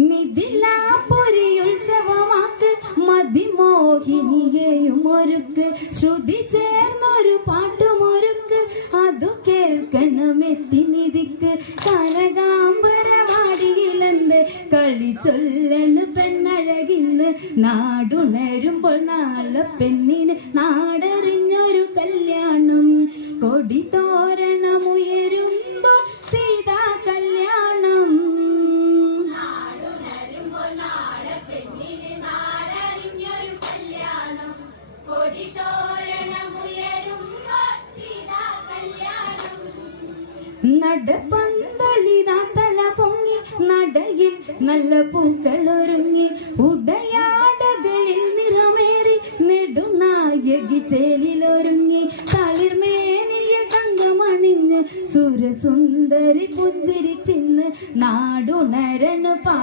മിഥിലാപുരിയുത്സവമാക്ക് മതിമോഹിനിയെയും ഒരുക്ക് ശ്രുതി ചേർന്നൊരു പാട്ടുമൊരുക്ക് അതു കേൾക്കണമെത്തി നിധിക്ക് കനകാംബരവാടിയിലെന്ത് കളി ചൊല്ലണ് പെണ്ണഴകിന്ന് നാടുണരുമ്പോൾ നാളെ പെണ്ണിന് നാടറിഞ്ഞൊരു കല്യാണം കൊടി തോരണമുയരുമ്പോൾ സീതാ കല്യാണം നടപ്പന്തലിതാ തല പൊങ്ങി നടയിൽ നല്ല പൂക്കളൊരുങ്ങി ഉടയാടകളിൽ നിറമേറി നെടുനായകി ചേലിലൊരുങ്ങി തളിർമേനിയ തങ്കമണിഞ്ഞ് സുരസുന്ദരി പുഞ്ചിരിച്ചിന്ന് നാടുണരണ